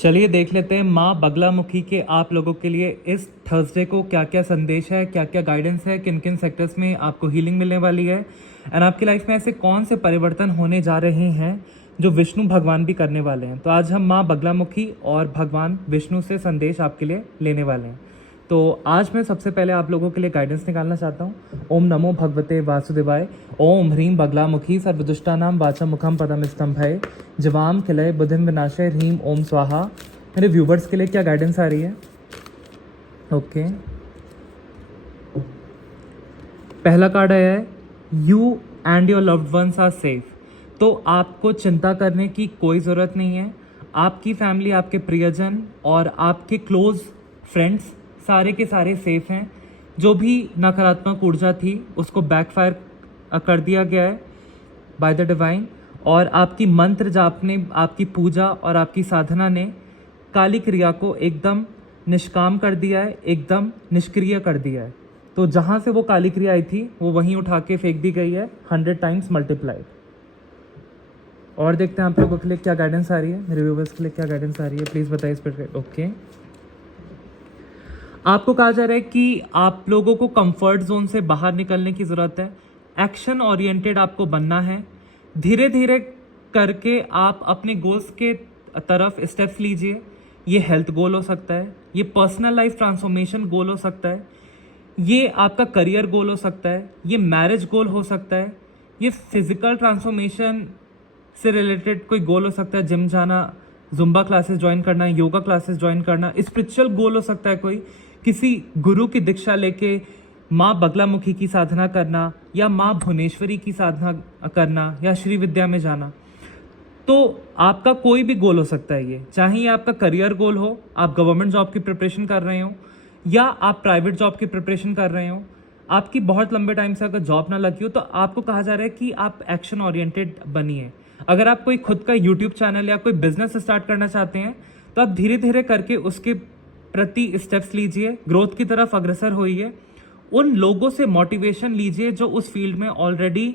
चलिए देख लेते हैं माँ बगलामुखी के आप लोगों के लिए इस थर्सडे को क्या क्या संदेश है, क्या क्या गाइडेंस है, किन किन सेक्टर्स में आपको हीलिंग मिलने वाली है एंड आपकी लाइफ में ऐसे कौन से परिवर्तन होने जा रहे हैं जो विष्णु भगवान भी करने वाले हैं। तो आज हम माँ बगलामुखी और भगवान विष्णु से संदेश आपके लिए लेने वाले हैं। तो आज मैं सबसे पहले आप लोगों के लिए गाइडेंस निकालना चाहता हूँ। ओम नमो भगवते वासुदेवाय। ओम ह्रीम बगलामुखी सर्वदुष्टानाम वाचा मुखम पदम स्तंभय जवाम किलय बुधिम विनाशय ह्रीम ओम स्वाहा। मेरे व्यूवर्स के लिए क्या गाइडेंस आ रही है? ओके, पहला कार्ड आया है you and your loved ones are safe. तो आपको चिंता करने की कोई ज़रूरत नहीं है। आपकी फैमिली, आपके प्रियजन और आपके क्लोज फ्रेंड्स सारे के सारे सेफ हैं। जो भी नकारात्मक ऊर्जा थी उसको बैकफायर कर दिया गया है बाय द डिवाइन। और आपकी मंत्र जाप ने, आपकी पूजा और आपकी साधना ने काली क्रिया को एकदम निष्काम कर दिया है, एकदम निष्क्रिय कर दिया है। तो जहाँ से वो काली क्रिया आई थी वो वहीं उठा के फेंक दी गई है, 100 टाइम्स मल्टीप्लाइड। और देखते हैं आप लोगों के लिए क्या गाइडेंस आ रही है, मेरे व्यूवर्स के लिए क्या गाइडेंस आ रही है, प्लीज़ बताइए इस पर। ओके, आपको कहा जा रहा है कि आप लोगों को कंफर्ट जोन से बाहर निकलने की ज़रूरत है। एक्शन ओरिएंटेड आपको बनना है। धीरे धीरे करके आप अपने गोल्स के तरफ स्टेप्स लीजिए। ये हेल्थ गोल हो सकता है, ये पर्सनल लाइफ ट्रांसफॉर्मेशन गोल हो सकता है, ये आपका करियर गोल हो सकता है, ये मैरिज गोल हो सकता है, ये फिजिकल ट्रांसफॉर्मेशन से रिलेटेड कोई गोल हो सकता है, जिम जाना, जुम्बा क्लासेस ज्वाइन करना, योगा क्लासेस ज्वाइन करना, स्पिरिचुअल गोल हो सकता है, कोई किसी गुरु की दीक्षा लेके माँ बगलामुखी की साधना करना या माँ भुवनेश्वरी की साधना करना या श्री विद्या में जाना। तो आपका कोई भी गोल हो सकता है ये, चाहे ये आपका करियर गोल हो, आप गवर्नमेंट जॉब की प्रिपरेशन कर रहे हो या आप प्राइवेट जॉब की प्रिपरेशन कर रहे हो, आपकी बहुत लंबे टाइम से अगर जॉब ना लगी हो तो आपको कहा जा रहा है कि आप एक्शन ओरिएंटेड बनिए। अगर आप कोई खुद का यूट्यूब चैनल या कोई बिजनेस स्टार्ट करना चाहते हैं तो आप धीरे धीरे करके उसके प्रति स्टेप्स लीजिए, ग्रोथ की तरफ अग्रसर होइए। उन लोगों से मोटिवेशन लीजिए जो उस फील्ड में ऑलरेडी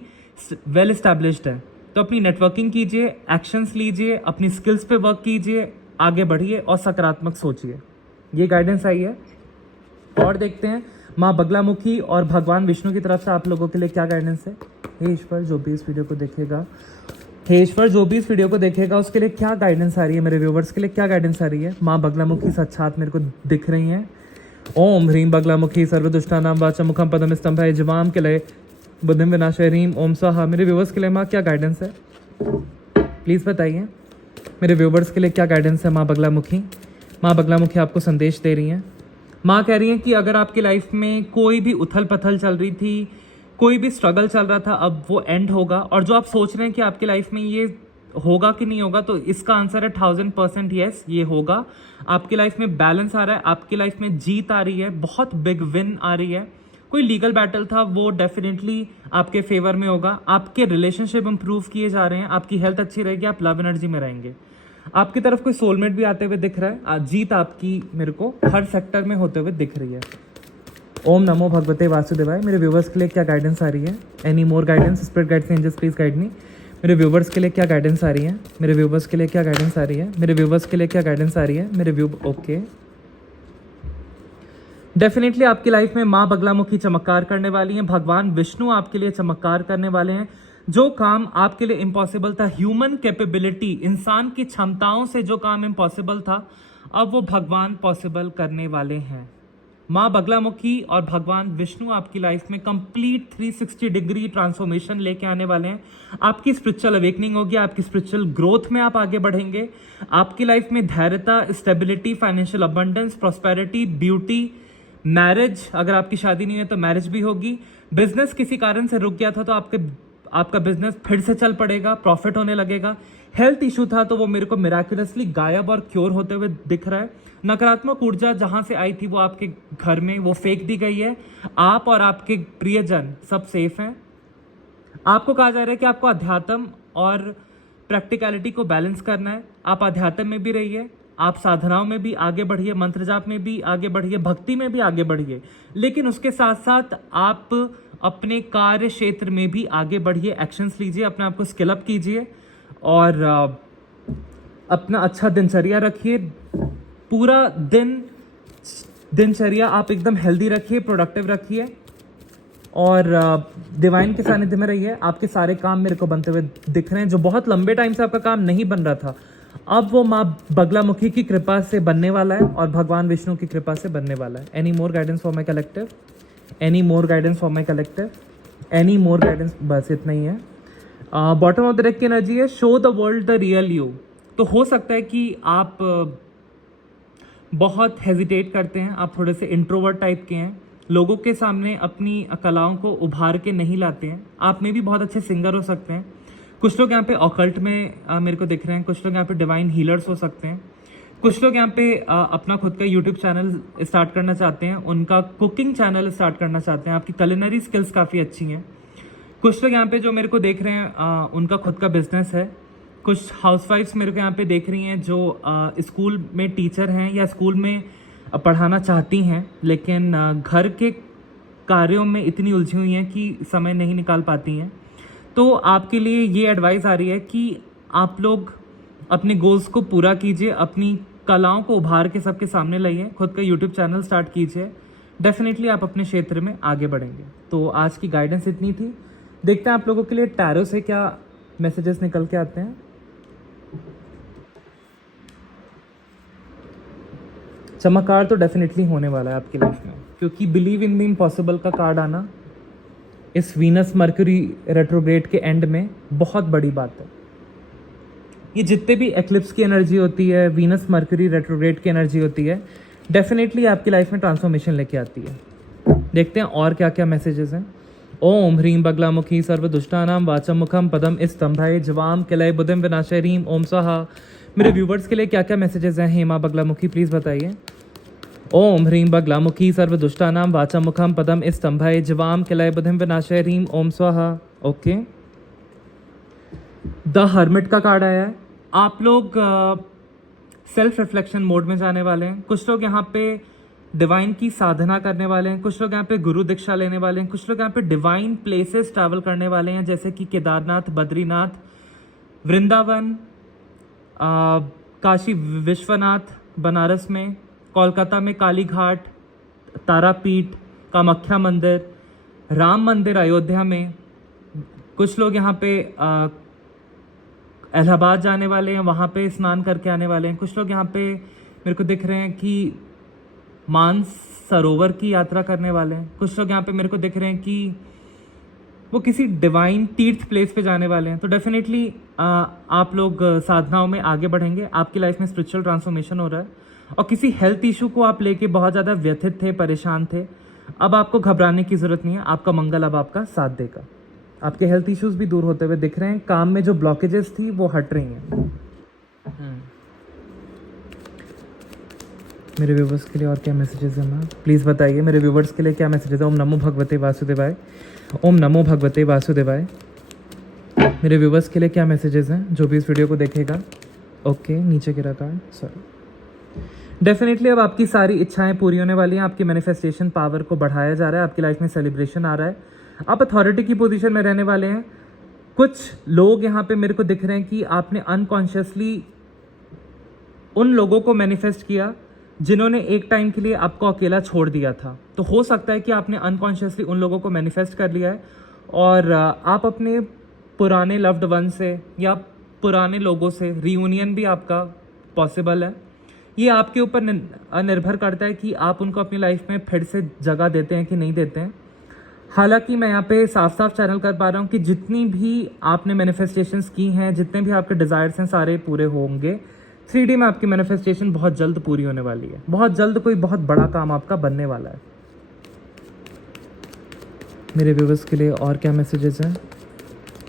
वेल एस्टैब्लिश्ड है। तो अपनी नेटवर्किंग कीजिए, एक्शंस लीजिए, अपनी स्किल्स पे वर्क कीजिए, आगे बढ़िए और सकारात्मक सोचिए। ये गाइडेंस आई है। और देखते हैं माँ बगलामुखी और भगवान विष्णु की तरफ से आप लोगों के लिए क्या गाइडेंस है। हे ईश्वर, जो भी इस वीडियो को देखेगा, हे ईश्वर जो भी इस वीडियो को देखेगा उसके लिए क्या गाइडेंस आ रही है, मेरे व्यूवर्स के लिए क्या गाइडेंस आ रही है। माँ बगलामुखी साक्षात मेरे को दिख रही हैं। ओम ह्रीम बगलामुखी सर्वदुष्टानाम वाचा मुखम पदम स्तंभय जवाम किलय बुद्धिम विनाशय ह्रीम ओम स्वाहा। मेरे व्यूवर्स के लिए माँ क्या गाइडेंस है, प्लीज़ बताइए। मेरे व्यूवर्स के लिए क्या गाइडेंस है माँ बगलामुखी। माँ बगलामुखी आपको संदेश दे रही हैं। माँ कह रही हैं कि अगर आपकी लाइफ में कोई भी उथल पथल चल रही थी, कोई भी स्ट्रगल चल रहा था, अब वो एंड होगा। और जो आप सोच रहे हैं कि आपकी लाइफ में ये होगा कि नहीं होगा, तो इसका आंसर है 1000% यस, ये होगा। आपकी लाइफ में बैलेंस आ रहा है, आपकी लाइफ में जीत आ रही है, बहुत बिग विन आ रही है। कोई लीगल बैटल था वो डेफिनेटली आपके फेवर में होगा। आपके रिलेशनशिप इंप्रूव किए जा रहे हैं, आपकी हेल्थ अच्छी रहेगी, आप लव एनर्जी में रहेंगे। आपकी तरफ कोई सोलमेट भी आते हुए दिख रहा है। आज जीत आपकी मेरे को हर सेक्टर में होते हुए दिख रही है। ओम नमो भगवते वासुदेवाय। मेरे व्यूवर्स के लिए क्या गाइडेंस आ रही है? Any more guidance, spirit guides angels please guide me. मेरे व्यूवर्स के लिए क्या गाइडेंस आ रही है? मेरे व्यूवर्स के लिए क्या गाइडेंस आ रही है? मेरे व्यूवर्स के लिए क्या गाइडेंस आ रही है? मेरे ओके, डेफिनेटली आपकी लाइफ में माँ बगलामुखी चमत्कार करने वाली हैं। भगवान विष्णु आपके लिए चमत्कार करने वाले हैं। जो काम आपके लिए इम्पॉसिबल था, ह्यूमन कैपेबिलिटी, इंसान की क्षमताओं से जो काम इम्पॉसिबल था, अब वो भगवान पॉसिबल करने वाले हैं। माँ बगलामुखी और भगवान विष्णु आपकी लाइफ में कंप्लीट 360 डिग्री ट्रांसफॉर्मेशन लेके आने वाले हैं। आपकी स्पिरिचुअल अवेकनिंग होगी, आपकी स्पिरिचुअल ग्रोथ में आप आगे बढ़ेंगे। आपकी लाइफ में धैर्यता, stability, financial abundance, prosperity, beauty, marriage, अगर आपकी शादी नहीं है तो मैरिज भी होगी। बिजनेस किसी कारण से रुक गया था तो आपका बिजनेस फिर से चल पड़ेगा, प्रॉफिट होने लगेगा। हेल्थ इशू था तो वो मेरे को मिराकुलसली गायब और क्योर होते हुए दिख रहा है। नकारात्मक ऊर्जा जहां से आई थी वो आपके घर में वो फेंक दी गई है। आप और आपके प्रियजन सब सेफ हैं। आपको कहा जा रहा है कि आपको अध्यात्म और प्रैक्टिकलिटी को बैलेंस करना है। आप अध्यात्म में भी रहिए, आप साधनाओं में भी आगे बढ़िए, मंत्र जाप में भी आगे बढ़िए, भक्ति में भी आगे बढ़िए, लेकिन उसके साथ साथ आप अपने कार्य क्षेत्र में भी आगे बढ़िए, एक्शंस लीजिए, अपने आप को स्किल अप कीजिए। और अपना अच्छा दिनचर्या रखिए, पूरा दिनचर्या आप एकदम हेल्दी रखिए, प्रोडक्टिव रखिए और डिवाइन के सानिध्य में रहिए। आपके सारे काम मेरे को बनते हुए दिख रहे हैं, जो बहुत लंबे टाइम से आपका काम नहीं बन रहा था, अब वो माँ बगलामुखी की कृपा से बनने वाला है और भगवान विष्णु की कृपा से बनने वाला है। Any more guidance for my collective, any more guidance for my collective, any more guidance, बस इतना ही है। बॉटम ऑफ द डेक की एनर्जी है show the world the real you. तो हो सकता है कि आप बहुत हेजिटेट करते हैं, आप थोड़े से इंट्रोवर्ट टाइप के हैं, लोगों के सामने अपनी कलाओं को उभार के नहीं लाते हैं। आप में भी बहुत अच्छे सिंगर हो सकते हैं। कुछ लोग यहाँ पे ऑकल्ट में मेरे को दिख रहे हैं, कुछ लोग यहाँ पे डिवाइन हीलर्स हो सकते हैं, कुछ लोग यहाँ पे अपना खुद का यूट्यूब चैनल स्टार्ट करना चाहते हैं, उनका कुकिंग चैनल स्टार्ट करना चाहते हैं, आपकी कुलिनरी स्किल्स काफ़ी अच्छी हैं। कुछ लोग यहाँ पे जो मेरे को देख रहे हैं उनका खुद का बिजनेस है। कुछ हाउसवाइफ्स मेरे को यहाँ पे देख रही हैं जो स्कूल में टीचर हैं या स्कूल में पढ़ाना चाहती हैं, लेकिन घर के कार्यों में इतनी उलझी हुई हैं कि समय नहीं निकाल पाती हैं। तो आपके लिए ये एडवाइस आ रही है कि आप लोग अपने गोल्स को पूरा कीजिए, अपनी कलाओं को उभार के सबके सामने लाइए, खुद का यूट्यूब चैनल स्टार्ट कीजिए। डेफिनेटली आप अपने क्षेत्र में आगे बढ़ेंगे। तो आज की गाइडेंस इतनी थी। देखते हैं आप लोगों के लिए टैरो से क्या मैसेजेस निकल के आते हैं। चमत्कार तो डेफिनेटली होने वाला है आपकी लाइफ में, क्योंकि बिलीव इन द इम्पॉसिबल का कार्ड आना इस वीनस मर्क्यूरी रेट्रोग्रेड के एंड में बहुत बड़ी बात है। ये जितने भी एक्लिप्स की एनर्जी होती है, वीनस मर्क्यूरी रेट्रोग्रेड की एनर्जी होती है, डेफिनेटली आपकी लाइफ में ट्रांसफॉर्मेशन लेके आती है। देखते हैं और क्या क्या मैसेजेस हैं। ओम ह्रीम बगलामुखी सर्वदुष्टानाम वाचम मुखम पदम स्तंभाय जवाम किलय बुधिम विनाशय ह्रीम ओम स्वाहा। मेरे व्यूवर्स के लिए क्या क्या मैसेजेस हैं हेमा बगलामुखी, प्लीज़ बताइए। ओम ह्रीम बगलामुखी सर्वदुष्टानाम वाचम मुखम पदम स्तंभाय जवाम किलय बुधिम विनाशय ह्रीम ओम स्वाहा। ओके, द हर्मिट का कार्ड आया है। आप लोग सेल्फ रिफ्लेक्शन मोड में जाने वाले हैं। कुछ लोग यहाँ पे डिवाइन की साधना करने वाले हैं, कुछ लोग यहाँ पे गुरु दीक्षा लेने वाले हैं, कुछ लोग यहाँ पे डिवाइन प्लेसेस ट्रैवल करने वाले हैं, जैसे कि केदारनाथ, बद्रीनाथ, वृंदावन, काशी विश्वनाथ बनारस में, कोलकाता में काली घाट, तारापीठ, कामाख्या मंदिर, राम मंदिर अयोध्या में। कुछ लोग यहाँ पे इलाहाबाद जाने वाले हैं, वहाँ पे स्नान करके आने वाले हैं। कुछ लोग यहाँ पे मेरे को दिख रहे हैं कि मानस सरोवर की यात्रा करने वाले हैं। कुछ लोग यहाँ पे मेरे को दिख रहे हैं कि वो किसी डिवाइन तीर्थ प्लेस पे जाने वाले हैं। तो डेफिनेटली आप लोग साधनाओं में आगे बढ़ेंगे, आपकी लाइफ में स्पिरिचुअल ट्रांसफॉर्मेशन हो रहा है। और किसी हेल्थ इशू को आप लेके बहुत ज़्यादा व्यथित थे, परेशान थे, अब आपको घबराने की ज़रूरत नहीं है। आपका मंगल अब आपका साथ देगा। आपके हेल्थ इश्यूज भी दूर होते हुए दिख रहे हैं। काम में जो ब्लॉकेजेस थी वो हट रही हैं। मेरे व्यूवर्स के लिए और क्या मैसेजेस हैं मैम, प्लीज़ बताइए। मेरे व्यूवर्स के लिए क्या मैसेजेस है। ओम नमो भगवते वासुदेवाय, ओम नमो भगवते वासुदेवाय। मेरे व्यूवर्स के लिए क्या मैसेजेस हैं जो भी इस वीडियो को देखेगा। ओके, नीचे गिरा कार्ड, सॉरी। डेफिनेटली अब आपकी सारी इच्छाएं पूरी होने वाली हैं। आपकी मैनिफेस्टेशन पावर को बढ़ाया जा रहा है। आपकी लाइफ में सेलिब्रेशन आ रहा है। आप अथॉरिटी की पोजीशन में रहने वाले हैं। कुछ लोग यहाँ पे मेरे को दिख रहे हैं कि आपने अनकॉन्शियसली उन लोगों को मैनिफेस्ट किया जिन्होंने एक टाइम के लिए आपको अकेला छोड़ दिया था। तो हो सकता है कि आपने अनकॉन्शियसली उन लोगों को मैनिफेस्ट कर लिया है और आप अपने पुराने लव्ड वन से या पुराने लोगों से रियूनियन भी आपका पॉसिबल है। ये आपके ऊपर निर्भर करता है कि आप उनको अपनी लाइफ में फिर से जगह देते हैं कि नहीं देते हैं। हालांकि मैं यहाँ पे साफ साफ चैनल कर पा रहा हूँ कि जितनी भी आपने मैनिफेस्टेशंस की हैं, जितने भी आपके डिज़ायर्स हैं, सारे पूरे होंगे। 3D में आपकी मैनिफेस्टेशन बहुत जल्द पूरी होने वाली है। बहुत जल्द कोई बहुत बड़ा काम आपका बनने वाला है। मेरे व्यूवर्स के लिए और क्या मैसेजेस हैं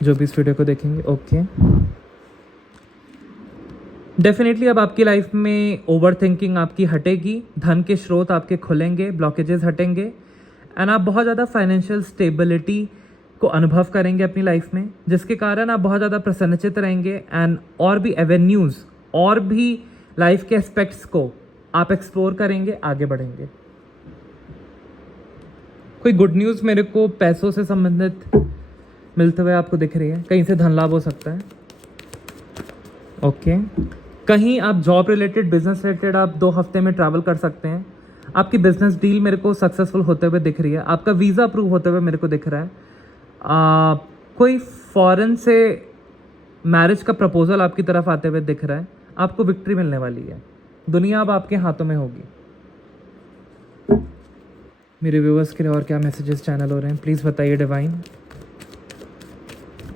जो भी इस वीडियो को देखेंगे। ओके, डेफिनेटली अब आपकी लाइफ में ओवर थिंकिंग आपकी हटेगी, धन के स्रोत आपके खुलेंगे, ब्लॉकेजेस हटेंगे एंड आप बहुत ज़्यादा फाइनेंशियल स्टेबिलिटी को अनुभव करेंगे अपनी लाइफ में, जिसके कारण आप बहुत ज़्यादा प्रसन्नचित रहेंगे एंड और भी एवेन्यूज़ और भी लाइफ के एस्पेक्ट्स को आप एक्सप्लोर करेंगे, आगे बढ़ेंगे। कोई गुड न्यूज़ मेरे को पैसों से संबंधित मिलते हुए आपको दिख रही है, कहीं से धन लाभ हो सकता है। ओके, कहीं आप जॉब रिलेटेड, बिजनेस रिलेटेड आप 2 हफ्ते में ट्रैवल कर सकते हैं। आपकी बिजनेस डील मेरे को सक्सेसफुल होते हुए दिख रही है। आपका वीज़ा अप्रूव होते हुए मेरे को दिख रहा है। कोई फॉरेन से मैरिज का प्रपोजल आपकी तरफ आते हुए दिख रहा है। आपको विक्ट्री मिलने वाली है। दुनिया अब आपके हाथों में होगी। मेरे व्यूवर्स के लिए और क्या मैसेजेस चैनल हो रहे हैं प्लीज़ बताइए डिवाइन।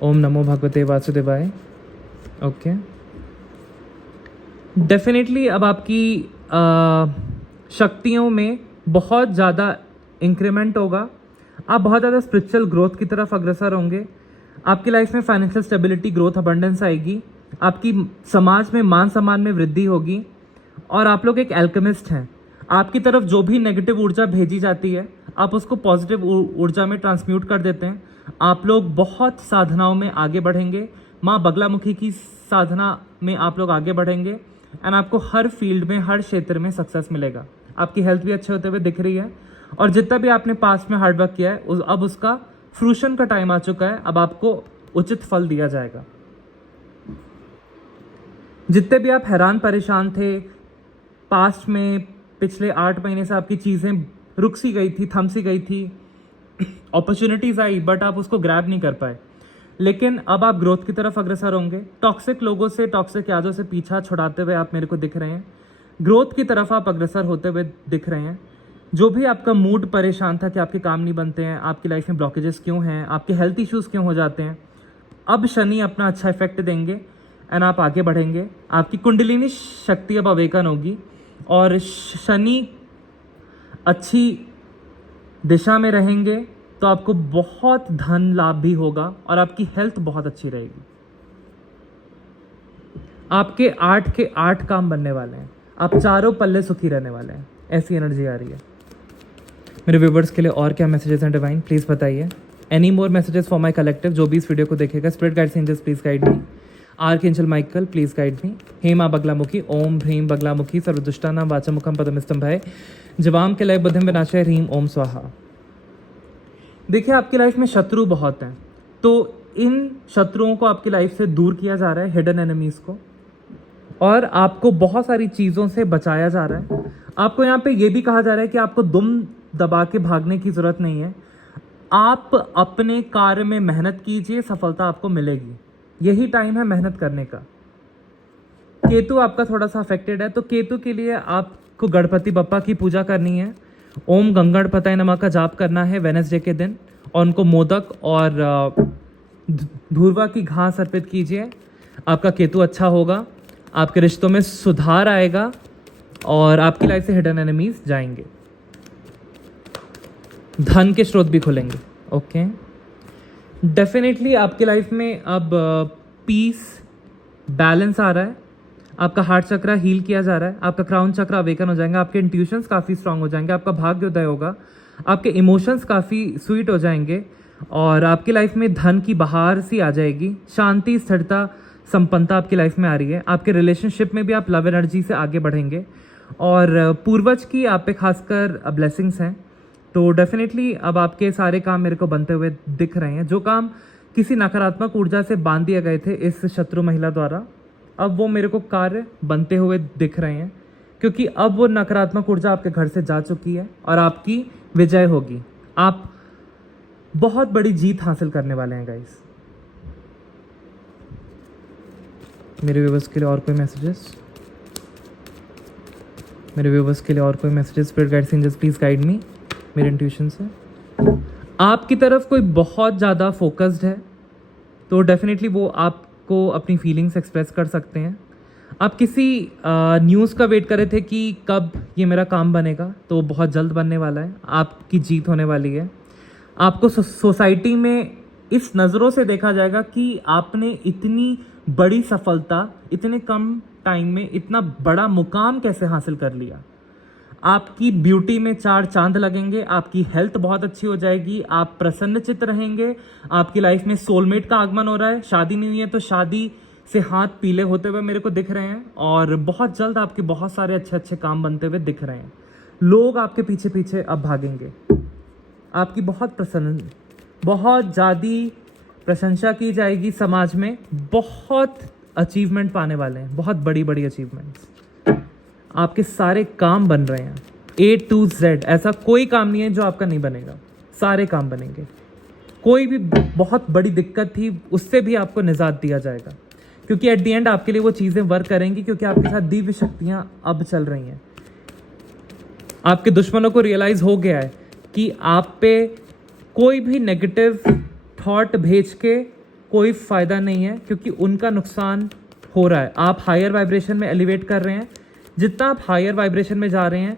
ओम नमो भगवते वासुदेवाय। ओके, डेफिनेटली अब आपकी शक्तियों में बहुत ज़्यादा इंक्रीमेंट होगा। आप बहुत ज़्यादा स्पिरिचुअल ग्रोथ की तरफ अग्रसर होंगे। आपकी लाइफ में फाइनेंशियल स्टेबिलिटी, ग्रोथ, अबंडेंस आएगी। आपकी समाज में मान सम्मान में वृद्धि होगी। और आप लोग एक एल्केमिस्ट हैं। आपकी तरफ जो भी नेगेटिव ऊर्जा भेजी जाती है आप उसको पॉजिटिव ऊर्जा में ट्रांसम्यूट कर देते हैं। आप लोग बहुत साधनाओं में आगे बढ़ेंगे। माँ बगलामुखी की साधना में आप लोग आगे बढ़ेंगे एंड आपको हर फील्ड में, हर क्षेत्र में सक्सेस मिलेगा। आपकी हेल्थ भी अच्छे होते हुए दिख रही है और जितना भी आपने पास्ट में हार्डवर्क किया है अब उसका फ्रूशन का टाइम आ चुका है। अब आपको उचित फल दिया जाएगा। जितने भी आप हैरान परेशान थे पास्ट में, पिछले 8 महीने से आपकी चीज़ें रुक सी गई थी, थम सी गई थी, अपॉर्चुनिटीज़ आई बट आप उसको ग्रैब नहीं कर पाए, लेकिन अब आप ग्रोथ की तरफ अग्रसर होंगे। टॉक्सिक लोगों से, टॉक्सिक यादों से पीछा छुड़ाते हुए आप मेरे को दिख रहे हैं। ग्रोथ की तरफ आप अग्रसर होते हुए दिख रहे हैं। जो भी आपका मूड परेशान था कि आपके काम नहीं बनते हैं, आपकी लाइफ में ब्लॉकेजेस क्यों हैं, आपके हेल्थ इश्यूज़ क्यों हो जाते हैं, अब शनि अपना अच्छा इफेक्ट देंगे एंड आप आगे बढ़ेंगे। आपकी कुंडलिनी शक्ति अब अवेकन होगी और शनि अच्छी दिशा में रहेंगे तो आपको बहुत धन लाभ भी होगा और आपकी हेल्थ बहुत अच्छी रहेगी। आपके 8 के 8 काम बनने वाले हैं। आप चारों पल्ले सुखी रहने वाले हैं। ऐसी एनर्जी आ रही है। मेरे व्यूवर्स के लिए और क्या मैसेजेस हैं डिवाइन प्लीज़ बताइए। Any more messages for my collective जो भी इस वीडियो को देखेगा। Spirit guides angels please guide me. Archangel Michael please guide me. हे माँ बगलामुखी ओम ह्रीम बगलामुखी सर्वदुष्टानां वाचमुखम पदमस्तंभाय जवाम के लय बुद्धिम विनाशाय ह्रीम ओम स्वाहा। देखिए आपकी लाइफ में शत्रु बहुत हैं, तो इन शत्रुओं को आपकी लाइफ से दूर किया जा रहा है, हिडन एनिमीज को, और आपको बहुत सारी चीज़ों से बचाया जा रहा है। आपको यहाँ पे ये भी कहा जा रहा है कि आपको दुम दबा के भागने की ज़रूरत नहीं है। आप अपने कार्य में मेहनत कीजिए, सफलता आपको मिलेगी। यही टाइम है मेहनत करने का। केतु आपका थोड़ा सा अफेक्टेड है, तो केतु के लिए आपको गणपति बप्पा की पूजा करनी है। ओम गंगणपताय नमः का जाप करना है वेडनेसडे के दिन और उनको मोदक और धूर्वा की घास अर्पित कीजिए। आपका केतु अच्छा होगा, आपके रिश्तों में सुधार आएगा और आपकी लाइफ से हिडन एनिमीज जाएंगे। धन के स्रोत भी खुलेंगे। ओके, डेफिनेटली आपकी लाइफ में अब पीस, बैलेंस आ रहा है। आपका हार्ट चक्र हील किया जा रहा है। आपका क्राउन चक्र अवेकन हो जाएगा। आपके इंट्यूशंस काफ़ी स्ट्रांग हो जाएंगे। आपका भाग्योदय होगा। आपके इमोशंस काफ़ी स्वीट हो जाएंगे और आपकी लाइफ में धन की बहार सी आ जाएगी। शांति, स्थिरता, संपन्नता आपकी लाइफ में आ रही है। आपके रिलेशनशिप में भी आप लव एनर्जी से आगे बढ़ेंगे और पूर्वज की आप पे खासकर ब्लेसिंग्स हैं। तो डेफिनेटली अब आपके सारे काम मेरे को बनते हुए दिख रहे हैं। जो काम किसी नकारात्मक ऊर्जा से बांध दिए गए थे इस शत्रु महिला द्वारा, अब वो मेरे को कार्य बनते हुए दिख रहे हैं, क्योंकि अब वो नकारात्मक ऊर्जा आपके घर से जा चुकी है और आपकी विजय होगी। आप बहुत बड़ी जीत हासिल करने वाले हैं गाइस। मेरे व्यूवर्स के लिए और कोई मैसेजेस? मेरे व्यूवर्स के लिए और कोई messages? Spirit guides angels please guide me मेरे इंट्यूशन से। आपकी तरफ कोई बहुत ज़्यादा फोकस्ड है तो डेफिनेटली वो आपको अपनी फीलिंग्स एक्सप्रेस कर सकते हैं। आप किसी न्यूज़ का वेट कर रहे थे कि कब ये मेरा काम बनेगा, तो वो बहुत जल्द बनने वाला है। आपकी जीत होने वाली है। आपको सोसाइटी में इस नज़रों से देखा जाएगा कि आपने इतनी बड़ी सफलता इतने कम टाइम में इतना बड़ा मुकाम कैसे हासिल कर लिया। आपकी ब्यूटी में 4 चांद लगेंगे। आपकी हेल्थ बहुत अच्छी हो जाएगी। आप प्रसन्नचित्त रहेंगे। आपकी लाइफ में सोलमेट का आगमन हो रहा है। शादी नहीं हुई है तो शादी से हाथ पीले होते हुए मेरे को दिख रहे हैं और बहुत जल्द आपके बहुत सारे अच्छे अच्छे काम बनते हुए दिख रहे हैं। लोग आपके पीछे पीछे अब भागेंगे। आपकी बहुत ज़्यादा प्रशंसा की जाएगी समाज में। बहुत अचीवमेंट पाने वाले हैं, बहुत बड़ी बड़ी अचीवमेंट्स। आपके सारे काम बन रहे हैं A to Z। ऐसा कोई काम नहीं है जो आपका नहीं बनेगा, सारे काम बनेंगे। कोई भी बहुत बड़ी दिक्कत थी उससे भी आपको निजात दिया जाएगा, क्योंकि एट द एंड आपके लिए वो चीज़ें वर्क करेंगी, क्योंकि आपके साथ दिव्य शक्तियाँ अब चल रही हैं। आपके दुश्मनों को रियलाइज़ हो गया है कि आप पे कोई भी नेगेटिव थॉट भेज के कोई फ़ायदा नहीं है, क्योंकि उनका नुकसान हो रहा है। आप हायर वाइब्रेशन में एलिवेट कर रहे हैं। जितना आप हायर वाइब्रेशन में जा रहे हैं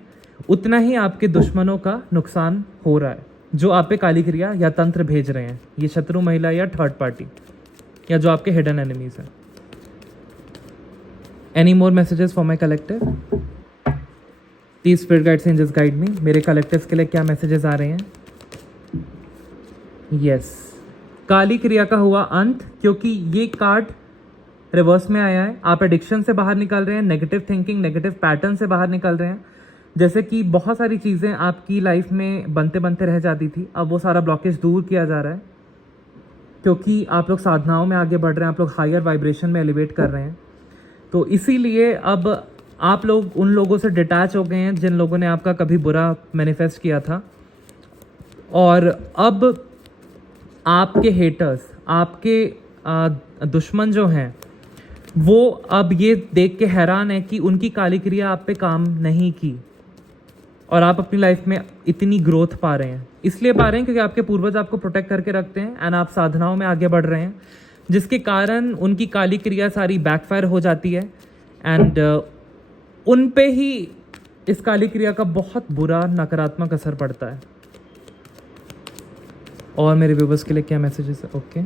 उतना ही आपके दुश्मनों का नुकसान हो रहा है, जो आप पे काली क्रिया या तंत्र भेज रहे हैं, ये शत्रु महिला या थर्ड पार्टी या जो आपके हिडन एनिमीज हैं। Any more messages for my collective? Please spirit guides angels guide me. मेरे कलेक्टिव्स के लिए क्या मैसेजेस आ रहे हैं? यस, काली क्रिया का हुआ अंत, क्योंकि ये कार्ड रिवर्स में आया है। आप एडिक्शन से बाहर निकल रहे हैं, नेगेटिव थिंकिंग, नेगेटिव पैटर्न से बाहर निकल रहे हैं। जैसे कि बहुत सारी चीज़ें आपकी लाइफ में बनते बनते रह जाती थी, अब वो सारा ब्लॉकेज दूर किया जा रहा है, क्योंकि आप लोग साधनाओं में आगे बढ़ रहे हैं, आप लोग हायर वाइब्रेशन में एलिवेट कर रहे हैं। तो इसीलिए अब आप लोग उन लोगों से डिटैच हो गए हैं जिन लोगों ने आपका कभी बुरा मैनिफेस्ट किया था, और अब आपके हेटर्स, आपके दुश्मन जो हैं, वो अब ये देख के हैरान है कि उनकी काली क्रिया आप पे काम नहीं की और आप अपनी लाइफ में इतनी ग्रोथ पा रहे हैं। इसलिए पा रहे हैं क्योंकि आपके पूर्वज आपको प्रोटेक्ट करके रखते हैं एंड आप साधनाओं में आगे बढ़ रहे हैं, जिसके कारण उनकी काली क्रिया सारी बैकफायर हो जाती है एंड उन पे ही इस काली क्रिया का बहुत बुरा नकारात्मक असर पड़ता है। और मेरे व्यूवर्स के लिए क्या मैसेजेस है? ओके,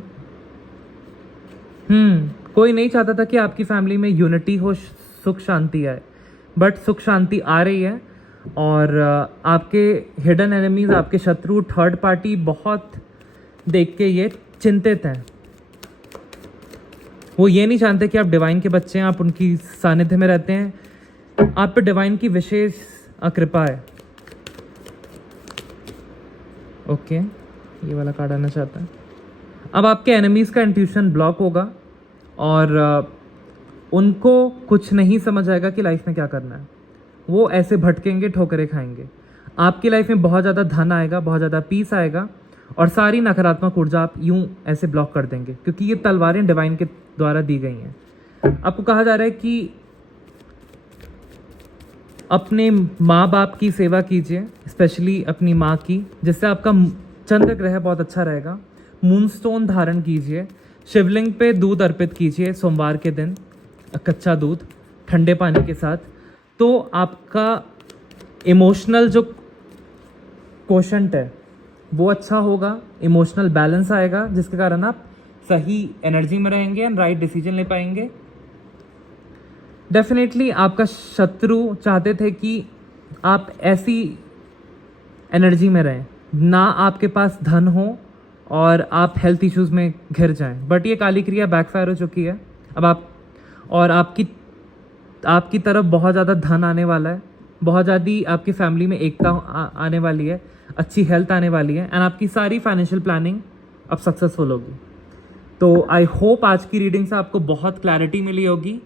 कोई नहीं चाहता था कि आपकी फैमिली में यूनिटी हो, सुख शांति आए, बट सुख शांति आ रही है। और आपके हिडन एनिमीज, आपके शत्रु, थर्ड पार्टी बहुत देख के ये चिंतित हैं। वो ये नहीं जानते कि आप डिवाइन के बच्चे हैं, आप उनकी सानिध्य में रहते हैं, आप पे डिवाइन की विशेष कृपा है। ओके, ये वाला कार्ड आना चाहता है। अब आपके एनिमीज़ का इंट्यूशन ब्लॉक होगा और उनको कुछ नहीं समझ आएगा कि लाइफ में क्या करना है। वो ऐसे भटकेंगे, ठोकरें खाएंगे। आपकी लाइफ में बहुत ज़्यादा धन आएगा, बहुत ज़्यादा पीस आएगा, और सारी नकारात्मक ऊर्जा आप यूं ऐसे ब्लॉक कर देंगे, क्योंकि ये तलवारें डिवाइन के द्वारा दी गई हैं। आपको कहा जा रहा है कि अपने माँ बाप की सेवा कीजिए, स्पेशली अपनी माँ की, जिससे आपका चंद्र ग्रह बहुत अच्छा रहेगा। मूनस्टोन धारण कीजिए, शिवलिंग पे दूध अर्पित कीजिए सोमवार के दिन, कच्चा दूध ठंडे पानी के साथ। तो आपका इमोशनल जो क्वोशंट है वो अच्छा होगा, इमोशनल बैलेंस आएगा, जिसके कारण आप सही एनर्जी में रहेंगे एंड राइट डिसीजन ले पाएंगे। डेफिनेटली आपका शत्रु चाहते थे कि आप ऐसी एनर्जी में रहें, ना आपके पास धन हो और आप हेल्थ इश्यूज में घिर जाएं, बट ये काली क्रिया बैकफायर हो चुकी है। अब आपकी तरफ बहुत ज़्यादा धन आने वाला है, बहुत ज़्यादा आपकी फैमिली में एकता आने वाली है, अच्छी हेल्थ आने वाली है एंड आपकी सारी फाइनेंशियल प्लानिंग अब सक्सेसफुल होगी। तो आई होप आज की रीडिंग से आपको बहुत क्लैरिटी मिली होगी।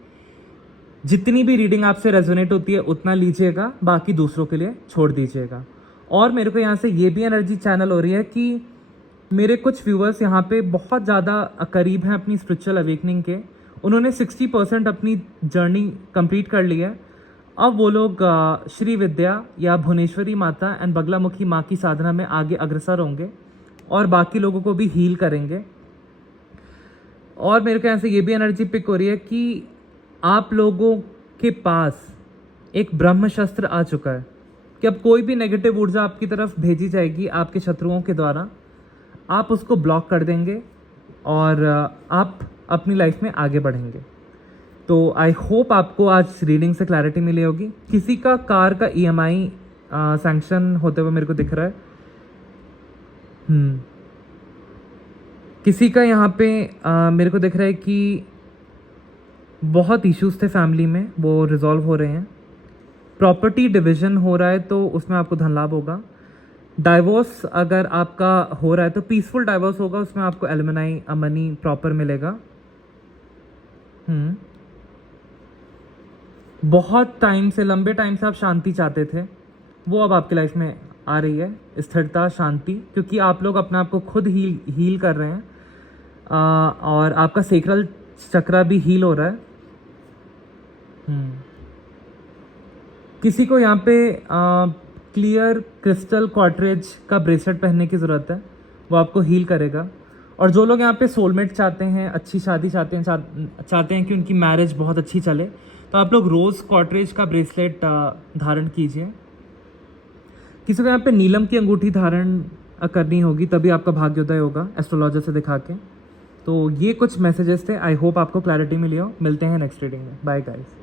जितनी भी रीडिंग आपसे रेजोनेट होती है उतना लीजिएगा, बाकी दूसरों के लिए छोड़ दीजिएगा। और मेरे को यहाँ से ये भी एनर्जी चैनल हो रही है कि मेरे कुछ व्यूअर्स यहाँ पे बहुत ज़्यादा करीब हैं अपनी स्पिरिचुअल अवेकनिंग के। उन्होंने 60% अपनी जर्नी कंप्लीट कर ली है। अब वो लोग श्री विद्या या भुवनेश्वरी माता एंड बगलामुखी माँ की साधना में आगे अग्रसर होंगे और बाकी लोगों को भी हील करेंगे। और मेरे को यहाँ से ये भी एनर्जी पिक हो रही है कि आप लोगों के पास एक ब्रह्म शस्त्र आ चुका है कि अब कोई भी नेगेटिव ऊर्जा आपकी तरफ भेजी जाएगी आपके शत्रुओं के द्वारा, आप उसको ब्लॉक कर देंगे और आप अपनी लाइफ में आगे बढ़ेंगे। तो आई होप आपको आज रीडिंग से क्लैरिटी मिली होगी। किसी का कार का EMI सैंक्शन होते हुए मेरे को दिख रहा है। किसी का यहाँ पे मेरे को दिख रहा है कि बहुत इश्यूज थे फैमिली में, वो रिजॉल्व हो रहे हैं। प्रॉपर्टी डिवीजन हो रहा है तो उसमें आपको धन लाभ होगा। डाइवोर्स अगर आपका हो रहा है तो पीसफुल डाइवोर्स होगा, उसमें आपको एलुमनाई मनी प्रॉपर मिलेगा। बहुत टाइम से, लंबे टाइम से आप शांति चाहते थे, वो अब आपकी लाइफ में आ रही है, स्थिरता, शांति, क्योंकि आप लोग अपने आप को खुद हील कर रहे हैं। और आपका सेक्रल चक्रा भी हील हो रहा है। किसी को यहाँ पे क्लियर क्रिस्टल कॉर्टरेज का ब्रेसलेट पहनने की ज़रूरत है, वो आपको हील करेगा। और जो लोग यहाँ पे सोलमेट चाहते हैं, अच्छी शादी चाहते हैं, चाहते हैं कि उनकी मैरिज बहुत अच्छी चले, तो आप लोग रोज़ कॉर्टरेज का ब्रेसलेट धारण कीजिए। किसी को यहाँ पे नीलम की अंगूठी धारण करनी होगी, तभी आपका भाग्योदय होगा एस्ट्रोलॉजर से दिखा के। तो ये कुछ मैसेजेस थे। आई होप आपको क्लैरिटी मिली हो। मिलते हैं नेक्स्ट रीडिंग में। Bye guys.